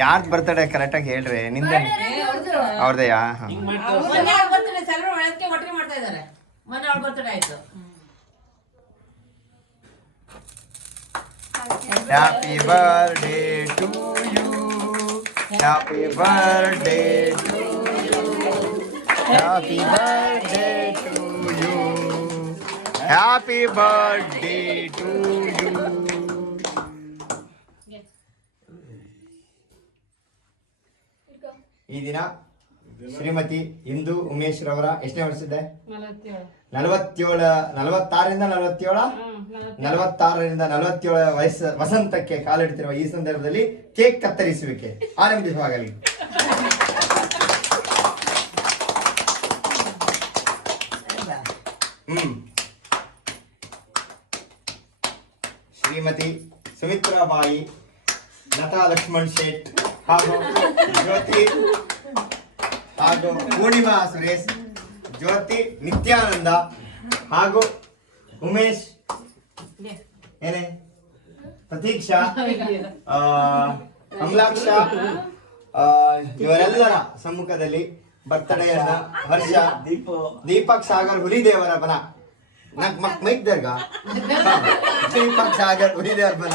ಯಾರ್ದು ಬರ್ತಡೇ ಕರೆಕ್ಟಾಗಿ ಹೇಳ್ರಿ ನಿಂದೆ ಅವ್ರದೆಯಾ happy birthday to you happy birthday to happy birthday to you happy birthday to you. ಈ ದಿನ ಶ್ರೀಮತಿ ಇಂದು ಉಮೇಶ್ ರವರ ಎಷ್ಟನೇ ವರ್ಷದ 46 ವಸಂತಕ್ಕೆ ಕಾಲಿಡ್ತಿರುವ ಈ ಸಂದರ್ಭದಲ್ಲಿ ಕೇಕ್ ಕತ್ತರಿಸುವಿಕೆ ಆರಂಭಿಸುವಾಗಲಿ. ಶ್ರೀಮತಿ ಸುಮಿತ್ರಾಬಾಯಿ, ಲತಾ ಲಕ್ಷ್ಮಣ್ ಶೇಟ್ ಹಾಗೂ ಜ್ಯೋತಿ ಹಾಗೂ ಪೂರ್ಣಿಮಾ ಸುರೇಶ್, ಜ್ಯೋತಿ ನಿತ್ಯಾನಂದ ಹಾಗೂ ಉಮೇಶ್ ಏನೇ ಪ್ರತೀಕ್ಷಾ, ಕಮಲಾಕ್ಷ ಇವರೆಲ್ಲರ ಸಮ್ಮುಖದಲ್ಲಿ ಬರ್ತಡೆಯನ್ನ ವರ್ಷ ದೀಪಕ್ ಸಾಗರ್ ಹುಲಿದೇವರ ಬನ ಮೈಕ್ ದರ್ಗ ದೀಪಕ್ ಸಾಗರ್ ಹುಲಿದೇವರ ಬನ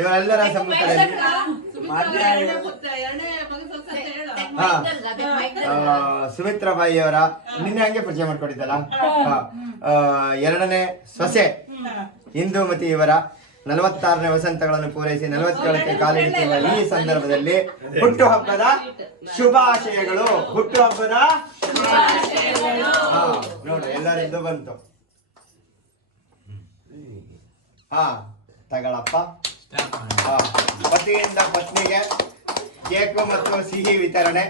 ಇವರೆಲ್ಲರ ಸಮ್ಮುಖದಲ್ಲಿ ಸುಮಿತ್ರಾಬಾಯಿ ಅವರ ನಿನ್ನೆ ಹಂಗೆ ಪರಿಚಯ ಮಾಡ್ಕೊಂಡಿದ್ದಲ್ಲ, ಎರಡನೇ ಸೊಸೆ ಇಂದುಮತಿ ಇವರ 46ನೇ ವಸಂತಗಳನ್ನು ಪೂರೈಸಿ 47ಕ್ಕೆ ಕಾಲಿಡುತ್ತಿರುವ ಈ ಸಂದರ್ಭದಲ್ಲಿ ಹುಟ್ಟುಹಬ್ಬದ ಶುಭಾಶಯಗಳು. ಹುಟ್ಟುಹಬ್ಬದ ನೋಡು ಎಲ್ಲರಿಂದ ಬಂತು. ತಗಳಪ್ಪ. ಪತಿಯಿಂದ ಪತ್ನಿಗೆ ಕೇಕು ಮತ್ತು ಸಿಹಿ ವಿತರಣೆ.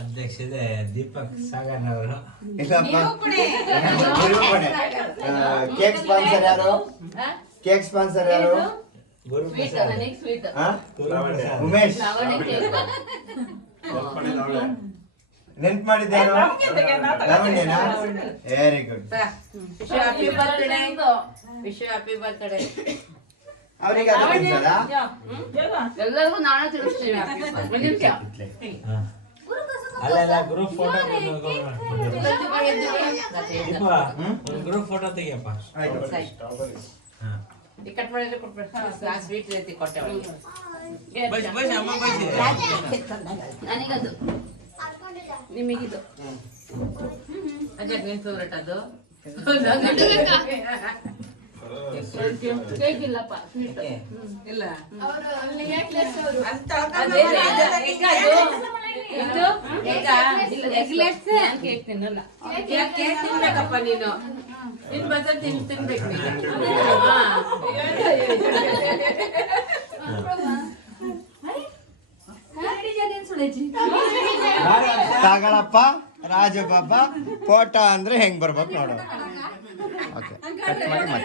ಅಧ್ಯಕ್ಷತೆ ದೀಪಕ್ ಸಾಗರ್ ಅವರು. ಕೇಕ್ ಸ್ಪಾನ್ಸರ್ ಯಾರು? ಕೇಕ್ ಸ್ಪಾನ್ಸರ್ ಯಾರು? ಉಮೇಶ್. ನೆನ್ಪು ಮಾಡಿದ್ದೇನು? ಲಾವಣ್ಯನಾ? Very good. ಅವರಿಗೆ ಎಲ್ಲರಿಗೂ ನಾಳೆ ತಿಳಿಸ್ತೀವಿ. ಅಲ್ಲ ಗ್ರೂಪ್ ಫೋಟೋ ಗ್ರೂಪ್ ಫೋಟೋ ತೆಗಿಯಪ್ಪ. ಕಟ್ ಮಾಡಿದ್ರೆ ಕೊಟ್ಬಿಡ್ತಾರೆ. ಸ್ವೀಟ್ ರೀತಿ ಕೊಟ್ಟೆ ನನಗದು ನಿಮಗಿದು ಅಜ್ಜ ನಿನ್ ಫೇವ್ರೇಟ್ ಅದು. ಕೇಕ್ ಇಲ್ಲಪ್ಪ, ಸ್ವೀಟ್ ಇಲ್ಲ. ಕೇಕ್ ತಿನ್ನಲ್ಲ. ಕೇಕ್ ತಿನ್ಬೇಕಪ್ಪ ನೀನು. ನಿನ್ ಬಜೆಟ್ ತಿನ್ಬೇಕು ನೀನು. ತಗಳಪ್ಪ ರಾಜು ಬಾಬಾ ಫೋಟೋ ಅಂದ್ರೆ ಹೆಂಗ್ ಬರ್ಬೇಕು ನೋಡು. ಓಕೆ ಕಟ್ ಮಾಡಿ ಮತ್ತೆ